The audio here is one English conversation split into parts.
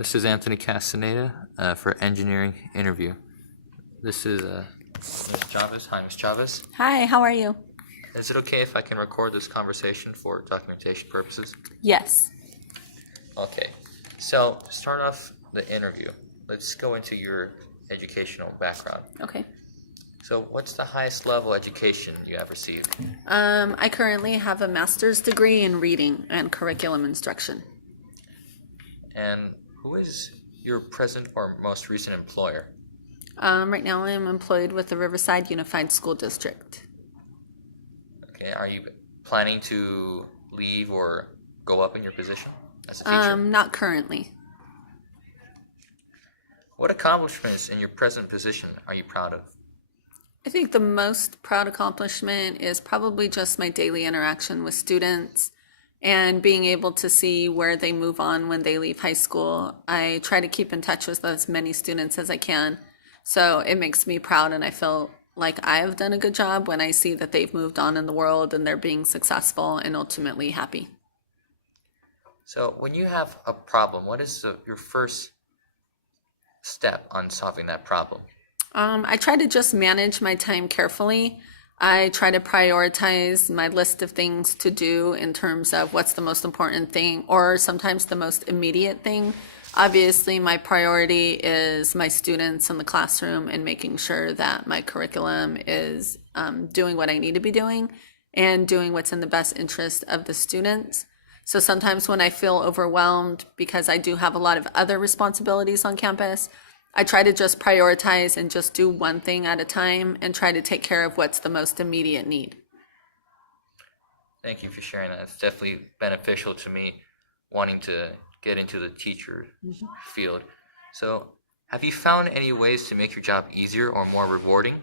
This is Anthony Castaneda for engineering interview. This is Ms. Chavez. Hi, Ms. Chavez. Hi, how are you? Is it okay if I can record this conversation for documentation purposes? Yes. Okay. So, to start off the interview, let's go into your educational background. Okay. So, what's the highest level education you have received? I currently have a master's degree in reading and curriculum instruction. And who is your present or most recent employer? Right now I'm employed with the Riverside Unified School District. Okay. Are you planning to leave or go up in your position as a teacher? Not currently. What accomplishments in your present position are you proud of? I think the most proud accomplishment is probably just my daily interaction with students and being able to see where they move on when they leave high school. I try to keep in touch with as many students as I can. So it makes me proud, and I feel like I've done a good job when I see that they've moved on in the world and they're being successful and ultimately happy. So when you have a problem, what is your first step on solving that problem? I try to just manage my time carefully. I try to prioritize my list of things to do in terms of what's the most important thing, or sometimes the most immediate thing. Obviously, my priority is my students in the classroom and making sure that my curriculum is doing what I need to be doing and doing what's in the best interest of the students. So sometimes when I feel overwhelmed because I do have a lot of other responsibilities on campus, I try to just prioritize and just do one thing at a time and try to take care of what's the most immediate need. Thank you for sharing that. It's definitely beneficial to me wanting to get into the teacher field. So have you found any ways to make your job easier or more rewarding?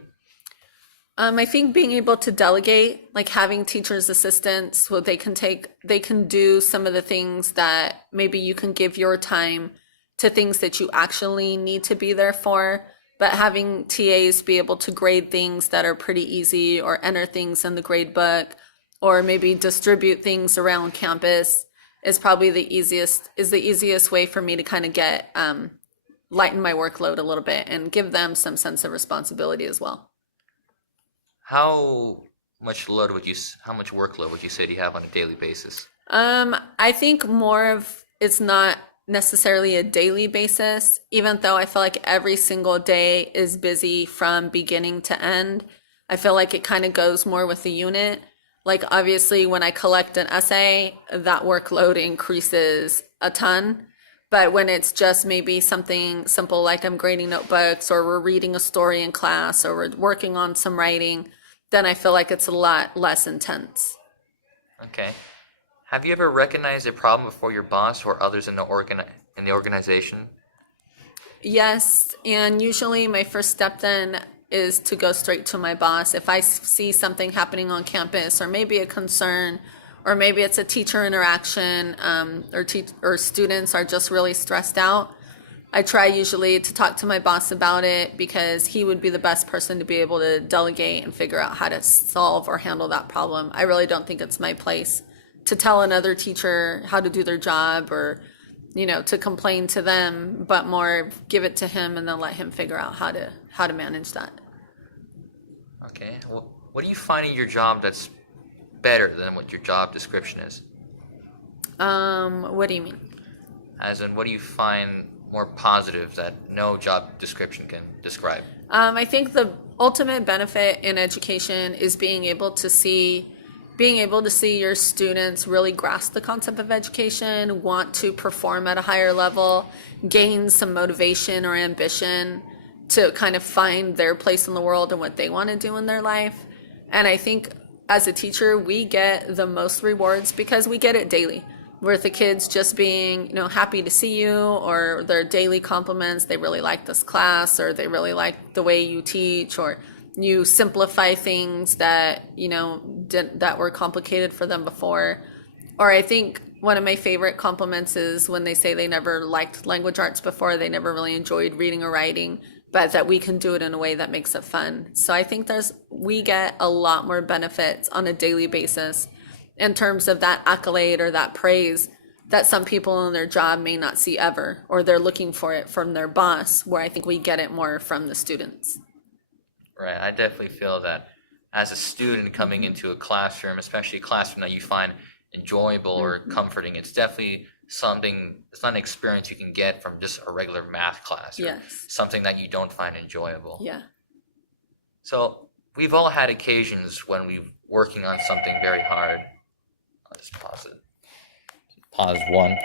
I think being able to delegate, like having teachers' assistants, so they can do some of the things that maybe you can give your time to things that you actually need to be there for, but having TAs be able to grade things that are pretty easy or enter things in the grade book or maybe distribute things around campus is probably the easiest way for me to kind of get lighten my workload a little bit and give them some sense of responsibility as well. How much workload would you say do you have on a daily basis? I think more of it's not necessarily a daily basis, even though I feel like every single day is busy from beginning to end. I feel like it kind of goes more with the unit. Like obviously when I collect an essay, that workload increases a ton. But when it's just maybe something simple like I'm grading notebooks or we're reading a story in class or we're working on some writing, then I feel like it's a lot less intense. Okay. Have you ever recognized a problem before your boss or others in the organization? Yes, and usually my first step then is to go straight to my boss. If I see something happening on campus or maybe a concern or maybe it's a teacher interaction or students are just really stressed out, I try usually to talk to my boss about it because he would be the best person to be able to delegate and figure out how to solve or handle that problem. I really don't think it's my place to tell another teacher how to do their job or, to complain to them, but more give it to him and then let him figure out how to manage that. Okay. Well, what do you find in your job that's better than what your job description is? What do you mean? As in, what do you find more positive that no job description can describe? I think the ultimate benefit in education is being able to see your students really grasp the concept of education, want to perform at a higher level, gain some motivation or ambition to kind of find their place in the world and what they want to do in their life. And I think as a teacher, we get the most rewards because we get it daily. With the kids just being, happy to see you, or their daily compliments, they really like this class, or they really like the way you teach, or you simplify things that, that were complicated for them before. Or I think one of my favorite compliments is when they say they never liked language arts before, they never really enjoyed reading or writing, but that we can do it in a way that makes it fun. So I think we get a lot more benefits on a daily basis in terms of that accolade or that praise that some people in their job may not see ever, or they're looking for it from their boss, where I think we get it more from the students. Right. I definitely feel that as a student coming into a classroom, especially a classroom that you find enjoyable or comforting, it's definitely something, it's not an experience you can get from just a regular math class or Yes. something that you don't find enjoyable. Yeah. So we've all had occasions when we're working on something very hard. I'll just pause it. Pause one.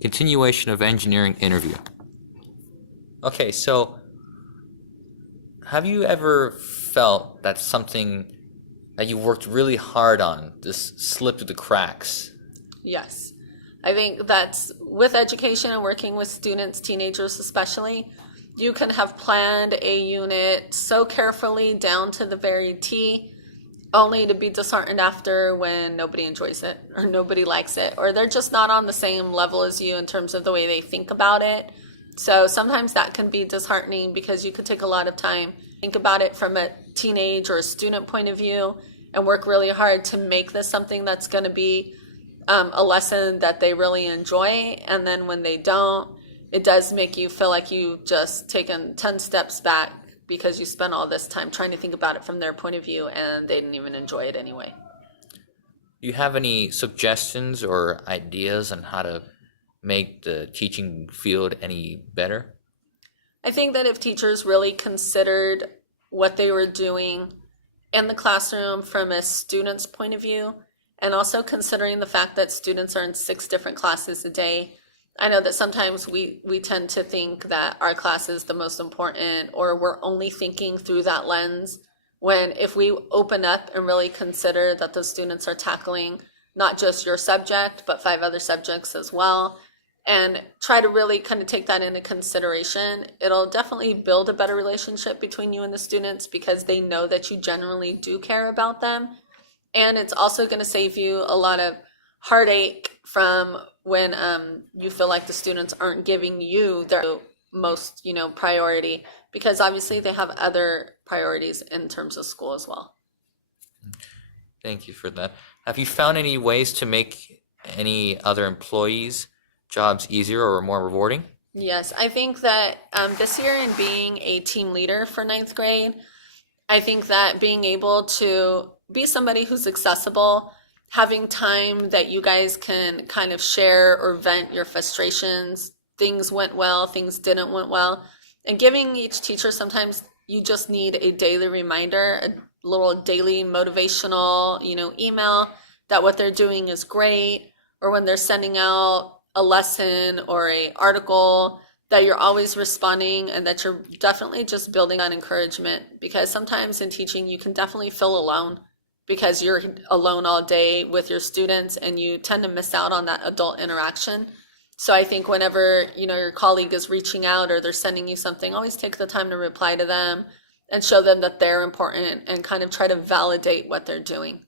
Continuation of engineering interview. Okay, so have you ever felt that something that you worked really hard on just slipped through the cracks? Yes. I think that's with education and working with students, teenagers especially, you can have planned a unit so carefully down to the very T, only to be disheartened after when nobody enjoys it or nobody likes it, or they're just not on the same level as you in terms of the way they think about it. So sometimes that can be disheartening because you could take a lot of time, think about it from a teenage or a student point of view, and work really hard to make this something that's going to be a lesson that they really enjoy. And then when they don't, it does make you feel like you've just taken 10 steps back because you spent all this time trying to think about it from their point of view and they didn't even enjoy it anyway. Do you have any suggestions or ideas on how to make the teaching field any better? I think that if teachers really considered what they were doing in the classroom from a student's point of view, and also considering the fact that students are in 6 different classes a day, I know that sometimes we tend to think that our class is the most important, or we're only thinking through that lens, when if we open up and really consider that the students are tackling not just your subject, but 5 other subjects as well, and try to really kind of take that into consideration, it'll definitely build a better relationship between you and the students because they know that you genuinely do care about them. And it's also going to save you a lot of heartache from when you feel like the students aren't giving you their most, priority, because obviously they have other priorities in terms of school as well. Thank you for that. Have you found any ways to make any other employees' jobs easier or more rewarding? Yes, I think that this year in being a team leader for 9th grade, I think that being able to be somebody who's accessible, having time that you guys can kind of share or vent your frustrations, things went well, things didn't went well, and giving each teacher, sometimes you just need a daily reminder, a little daily motivational, email that what they're doing is great, or when they're sending out a lesson or a article, that you're always responding and that you're definitely just building on encouragement, because sometimes in teaching you can definitely feel alone because you're alone all day with your students and you tend to miss out on that adult interaction. So I think whenever your colleague is reaching out or they're sending you something, always take the time to reply to them and show them that they're important and kind of try to validate what they're doing.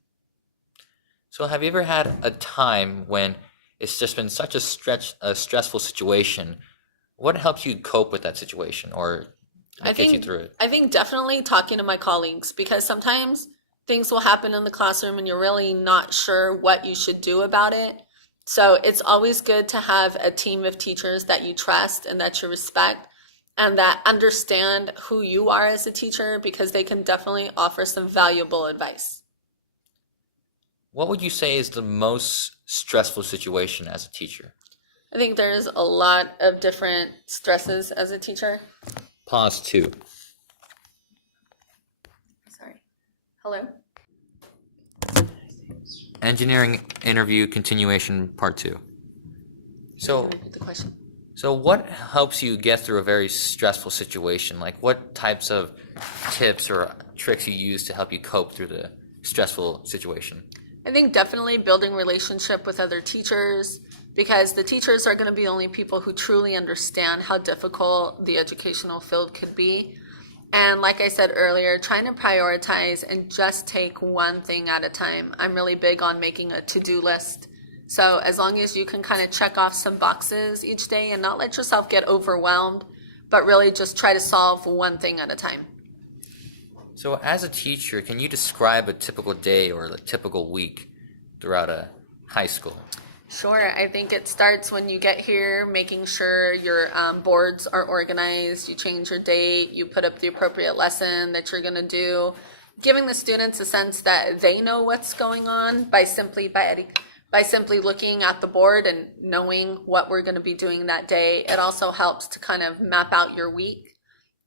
So have you ever had a time when it's just been such a stressful situation? What helps you cope with that situation or get you through it? I think definitely talking to my colleagues, because sometimes things will happen in the classroom and you're really not sure what you should do about it. So it's always good to have a team of teachers that you trust and that you respect and that understand who you are as a teacher, because they can definitely offer some valuable advice. What would you say is the most stressful situation as a teacher? I think there's a lot of different stresses as a teacher. Pause 2. Sorry. Hello? Engineering interview continuation part 2. So, Repeat the question. so what helps you get through a very stressful situation? Like what types of tips or tricks you use to help you cope through the stressful situation? I think definitely building relationship with other teachers, because the teachers are going to be the only people who truly understand how difficult the educational field could be. And like I said earlier, trying to prioritize and just take one thing at a time. I'm really big on making a to-do list. So as long as you can kind of check off some boxes each day and not let yourself get overwhelmed, but really just try to solve one thing at a time. So as a teacher, can you describe a typical day or a typical week throughout a high school? Sure, I think it starts when you get here, making sure your boards are organized, you change your date, you put up the appropriate lesson that you're going to do, giving the students a sense that they know what's going on by simply looking at the board and knowing what we're going to be doing that day. It also helps to kind of map out your week,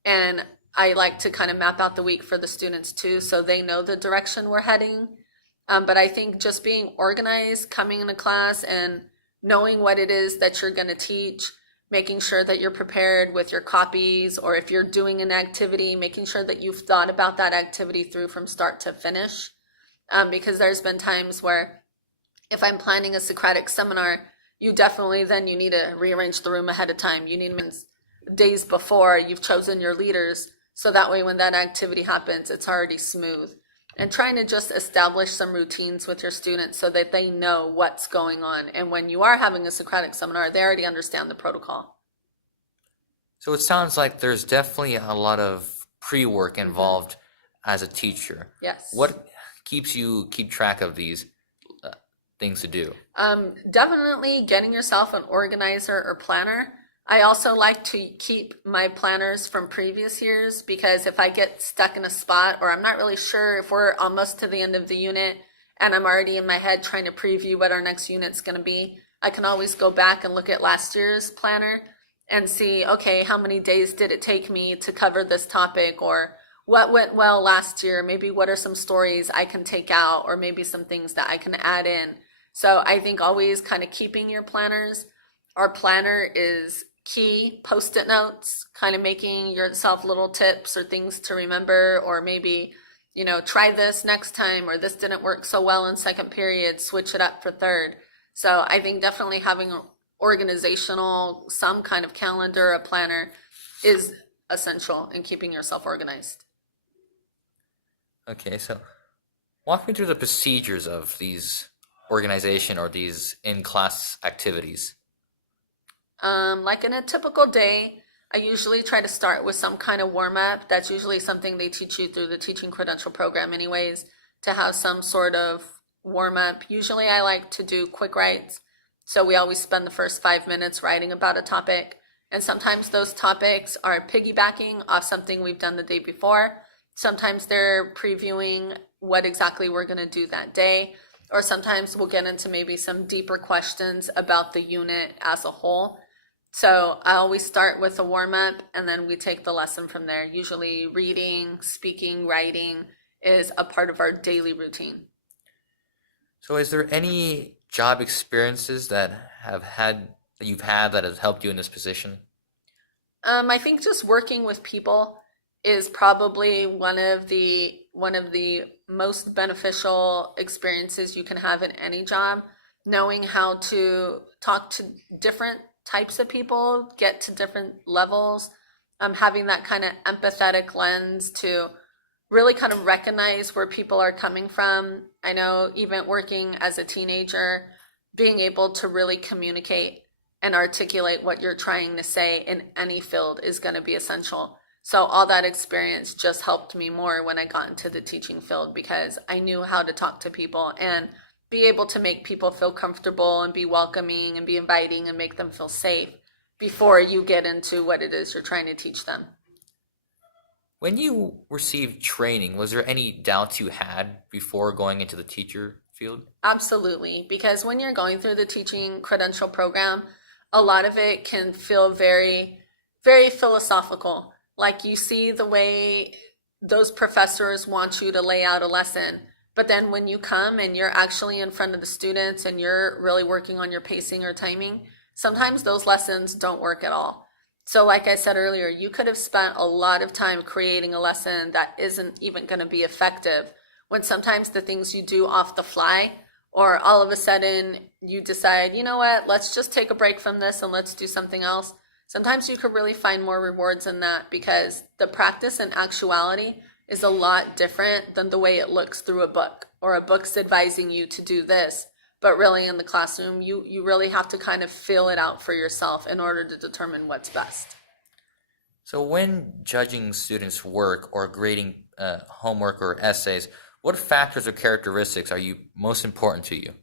and I like to kind of map out the week for the students too, so they know the direction we're heading. But I think just being organized, coming into class and knowing what it is that you're going to teach, making sure that you're prepared with your copies, or if you're doing an activity, making sure that you've thought about that activity through from start to finish. Because there's been times where if I'm planning a Socratic seminar, you need to rearrange the room ahead of time. You need days before you've chosen your leaders, so that way when that activity happens, it's already smooth. And trying to just establish some routines with your students so that they know what's going on. And when you are having a Socratic seminar, they already understand the protocol. So it sounds like there's definitely a lot of pre-work involved as a teacher. Yes. What keeps you keep track of these things to do? Definitely getting yourself an organizer or planner. I also like to keep my planners from previous years, because if I get stuck in a spot or I'm not really sure if we're almost to the end of the unit and I'm already in my head trying to preview what our next unit's going to be, I can always go back and look at last year's planner and see, okay, how many days did it take me to cover this topic, or what went well last year? Maybe what are some stories I can take out, or maybe some things that I can add in. So I think always kind of keeping your planners. Our planner is key. Post-it notes, kind of making yourself little tips or things to remember, or maybe, try this next time, or this didn't work so well in second period, switch it up for third. So I think definitely having an organizational, some kind of calendar, a planner is essential in keeping yourself organized. Okay, so walk me through the procedures of these organization or these in-class activities. Like in a typical day, I usually try to start with some kind of warm-up. That's usually something they teach you through the teaching credential program anyways, to have some sort of warm-up. Usually I like to do quick writes. So we always spend the first 5 minutes writing about a topic. And sometimes those topics are piggybacking off something we've done the day before. Sometimes they're previewing what exactly we're going to do that day. Or sometimes we'll get into maybe some deeper questions about the unit as a whole. So I always start with a warm-up, and then we take the lesson from there. Usually reading, speaking, writing is a part of our daily routine. So is there any job experiences that you've had that has helped you in this position? I think just working with people is probably one of the most beneficial experiences you can have in any job. Knowing how to talk to different types of people, get to different levels, having that kind of empathetic lens to really kind of recognize where people are coming from. I know even working as a teenager, being able to really communicate and articulate what you're trying to say in any field is going to be essential. So all that experience just helped me more when I got into the teaching field, because I knew how to talk to people and be able to make people feel comfortable and be welcoming and be inviting and make them feel safe before you get into what it is you're trying to teach them. When you received training, was there any doubts you had before going into the teacher field? Absolutely, because when you're going through the teaching credential program, a lot of it can feel very, very philosophical. Like you see the way those professors want you to lay out a lesson. But then when you come and you're actually in front of the students and you're really working on your pacing or timing, sometimes those lessons don't work at all. So like I said earlier, you could have spent a lot of time creating a lesson that isn't even going to be effective, when sometimes the things you do off the fly, or all of a sudden you decide, you know what, let's just take a break from this and let's do something else. Sometimes you could really find more rewards in that, because the practice in actuality is a lot different than the way it looks through a book, or a book's advising you to do this. But really in the classroom, you really have to kind of feel it out for yourself in order to determine what's best. So when judging students' work or grading homework or essays, what factors or characteristics are you most important to you?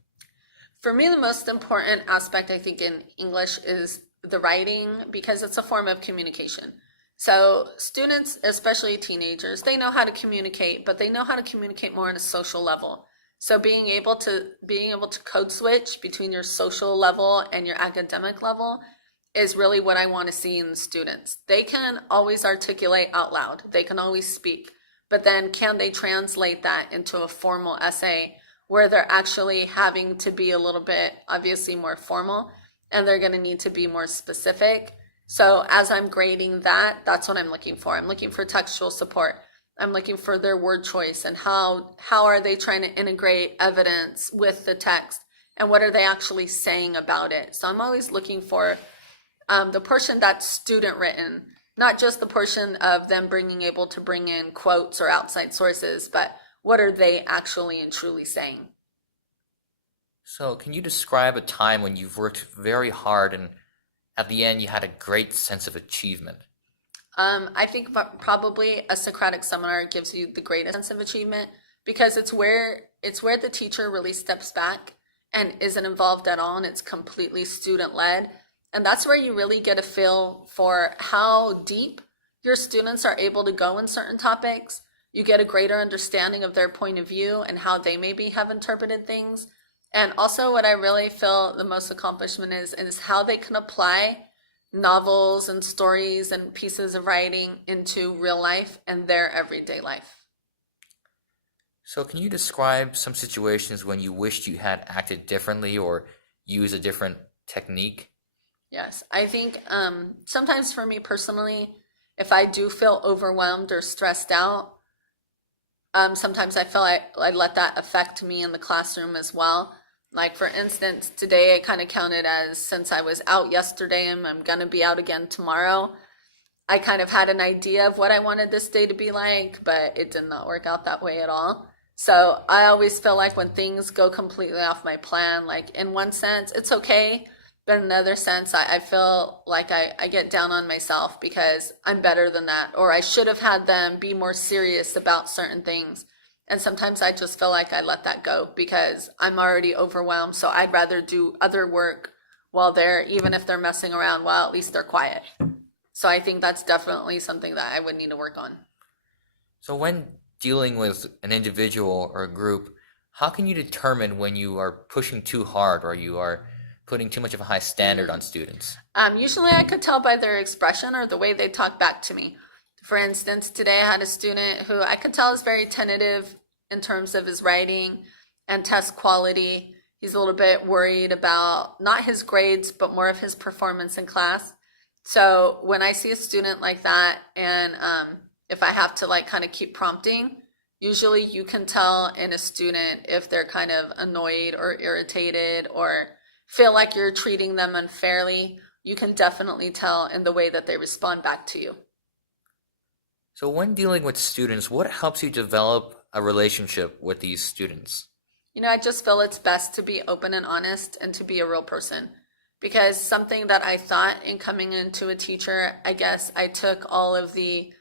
For me, the most important aspect, I think, in English is the writing because it's a form of communication. So students, especially teenagers, they know how to communicate, but they know how to communicate more on a social level. So being able to code switch between your social level and your academic level is really what I want to see in the students. They can always articulate out loud. They can always speak, but then can they translate that into a formal essay where they're actually having to be a little bit obviously more formal and they're going to need to be more specific. So as I'm grading that, that's what I'm looking for. I'm looking for textual support. I'm looking for their word choice and how are they trying to integrate evidence with the text and what are they actually saying about it. So I'm always looking for the portion that's student written, not just the portion of them able to bring in quotes or outside sources, but what are they actually and truly saying? So, can you describe a time when you've worked very hard and at the end you had a great sense of achievement? I think probably a Socratic seminar gives you the greatest sense of achievement because it's where the teacher really steps back and isn't involved at all, and it's completely student led. And that's where you really get a feel for how deep your students are able to go in certain topics. You get a greater understanding of their point of view and how they maybe have interpreted things. And also what I really feel the most accomplishment is how they can apply novels and stories and pieces of writing into real life and their everyday life. So, can you describe some situations when you wished you had acted differently or used a different technique? Yes, I think sometimes for me personally, if I do feel overwhelmed or stressed out, sometimes I feel I let that affect me in the classroom as well. Like for instance, today I kind of counted as since I was out yesterday and I'm gonna be out again tomorrow, I kind of had an idea of what I wanted this day to be like, but it did not work out that way at all. So I always feel like when things go completely off my plan, like in one sense, it's okay. But in another sense, I feel like I get down on myself because I'm better than that, or I should have had them be more serious about certain things. And sometimes I just feel like I let that go because I'm already overwhelmed. So I'd rather do other work while even if they're messing around, well, at least they're quiet. So I think that's definitely something that I would need to work on. So, when dealing with an individual or a group, how can you determine when you are pushing too hard or you are putting too much of a high standard on students? Usually I could tell by their expression or the way they talk back to me. For instance, today I had a student who I could tell is very tentative in terms of his writing and test quality. He's a little bit worried about not his grades, but more of his performance in class. So when I see a student like that, and if I have to like kind of keep prompting, usually you can tell in a student if they're kind of annoyed or irritated or feel like you're treating them unfairly. You can definitely tell in the way that they respond back to you. So, when dealing with students, what helps you develop a relationship with these students? I just feel it's best to be open and honest and to be a real person. Because something that I thought in coming into a teacher, I guess I took all of the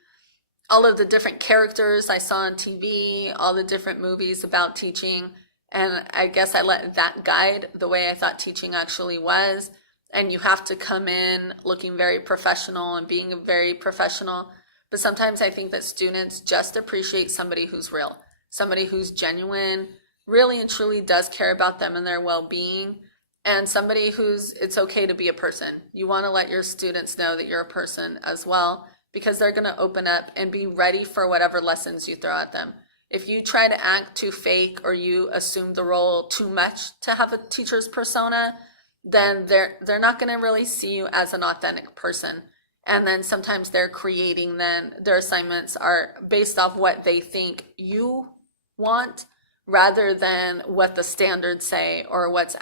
different characters I saw on TV, all the different movies about teaching, and I guess I let that guide the way I thought teaching actually was. And you have to come in looking very professional and being very professional. But sometimes I think that students just appreciate somebody who's real, somebody who's genuine, really and truly does care about them and their well-being, and somebody it's okay to be a person. You want to let your students know that you're a person as well, because they're going to open up and be ready for whatever lessons you throw at them. If you try to act too fake or you assume the role too much to have a teacher's persona, then they're not going to really see you as an authentic person. And then sometimes they're creating, then their assignments are based off what they think you want rather than what the standards say or what's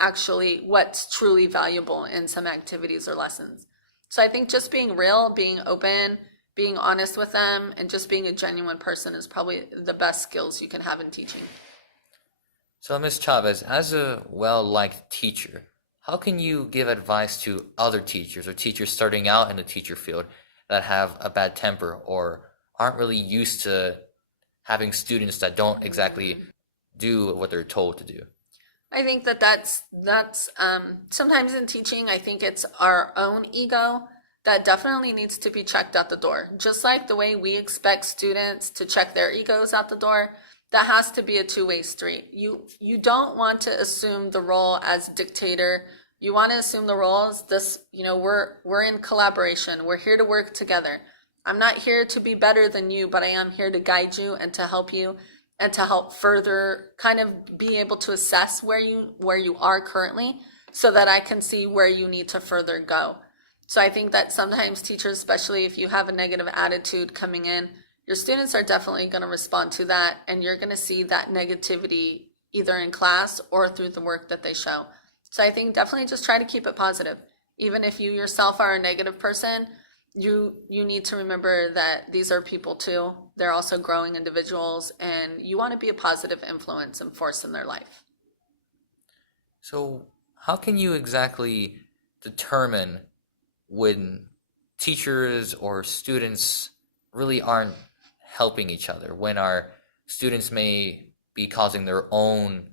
truly valuable in some activities or lessons. So I think just being real, being open, being honest with them, and just being a genuine person is probably the best skills you can have in teaching. So, Ms. Chavez, as a well-liked teacher, how can you give advice to other teachers or teachers starting out in the teacher field that have a bad temper or aren't really used to having students that don't exactly do what they're told to do? I think that's sometimes in teaching, I think it's our own ego that definitely needs to be checked at the door. Just like the way we expect students to check their egos at the door, that has to be a two-way street. You don't want to assume the role as dictator. You want to assume the role as this, we're in collaboration. We're here to work together. I'm not here to be better than you, but I am here to guide you and to help you and to help further kind of be able to assess where you are currently so that I can see where you need to further go. So I think that sometimes teachers, especially if you have a negative attitude coming in, your students are definitely going to respond to that, and you're going to see that negativity either in class or through the work that they show. So I think definitely just try to keep it positive. Even if you yourself are a negative person, you need to remember that these are people too. They're also growing individuals, and you want to be a positive influence and force in their life. So how can you exactly determine when teachers or students really aren't helping each other, when our students may be causing their own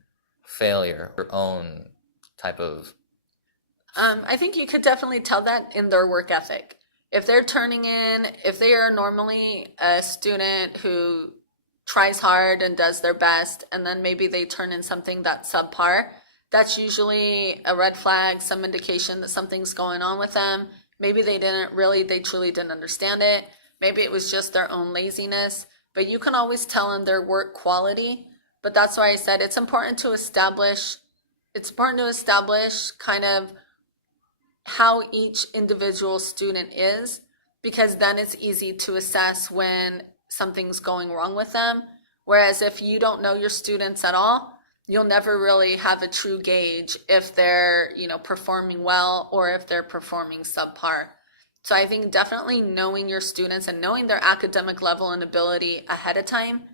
failure, their own type of... I think you could definitely tell that in their work ethic. If they're turning in, if they are normally a student who tries hard and does their best, and then maybe they turn in something that's subpar, that's usually a red flag, some indication that something's going on with them. Maybe they truly didn't understand it. Maybe it was just their own laziness, but you can always tell in their work quality. But that's why I said it's important to establish kind of how each individual student is, because then it's easy to assess when something's going wrong with them. Whereas if you don't know your students at all, you'll never really have a true gauge if they're, performing well or if they're performing subpar. So I think definitely knowing your students and knowing their academic level and ability ahead of time,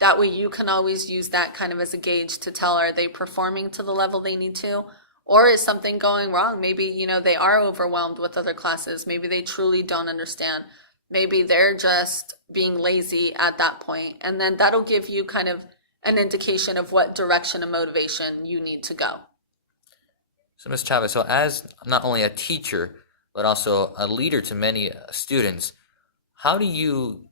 that way you can always use that kind of as a gauge to tell, are they performing to the level they need to? Or is something going wrong? Maybe, they are overwhelmed with other classes. Maybe they truly don't understand. Maybe they're just being lazy at that point. And then that'll give you kind of an indication of what direction of motivation you need to go. So Ms. Chavez, so as not only a teacher, but also a leader to many students, how do you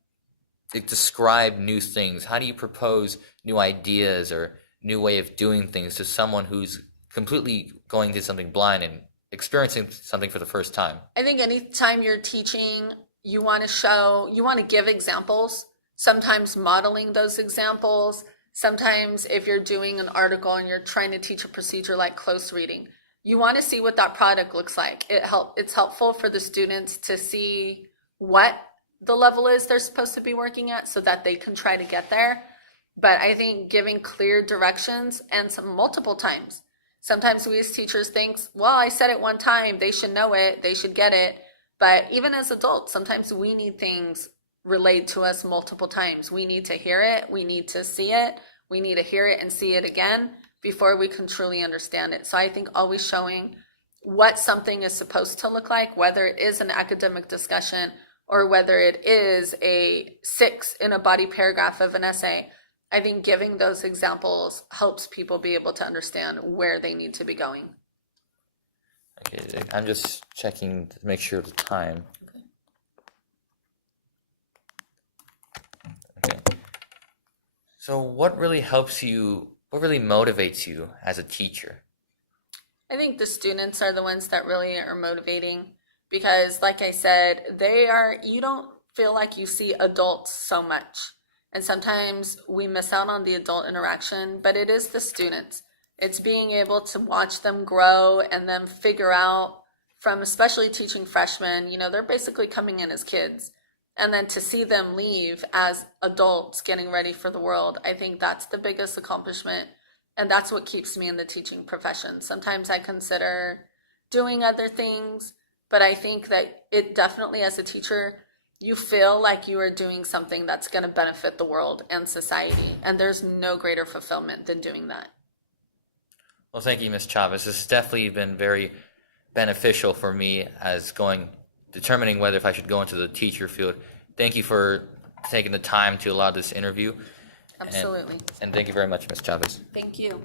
describe new things? How do you propose new ideas or new way of doing things to someone who's completely going to something blind and experiencing something for the first time? I think anytime you're teaching, you want to give examples, sometimes modeling those examples. Sometimes if you're doing an article and you're trying to teach a procedure like close reading, you want to see what that product looks like. It's helpful for the students to see what the level is they're supposed to be working at so that they can try to get there. But I think giving clear directions and multiple times. Sometimes we as teachers think, well, I said it one time, they should know it, they should get it. But even as adults, sometimes we need things relayed to us multiple times. We need to hear it, we need to see it, we need to hear it and see it again before we can truly understand it. So I think always showing what something is supposed to look like, whether it is an academic discussion or whether it is a 6 in a body paragraph of an essay, I think giving those examples helps people be able to understand where they need to be going. Okay, I'm just checking to make sure of the time. Okay. So what really motivates you as a teacher? I think the students are the ones that really are motivating because, like I said, you don't feel like you see adults so much. And sometimes we miss out on the adult interaction, but it is the students. It's being able to watch them grow and then figure out from, especially teaching freshmen, they're basically coming in as kids. And then to see them leave as adults getting ready for the world, I think that's the biggest accomplishment. And that's what keeps me in the teaching profession. Sometimes I consider doing other things, but I think that it definitely, as a teacher, you feel like you are doing something that's going to benefit the world and society. And there's no greater fulfillment than doing that. Well, thank you, Ms. Chavez. This has definitely been very beneficial for me as determining whether if I should go into the teacher field. Thank you for taking the time to allow this interview. Absolutely. And thank you very much, Ms. Chavez. Thank you.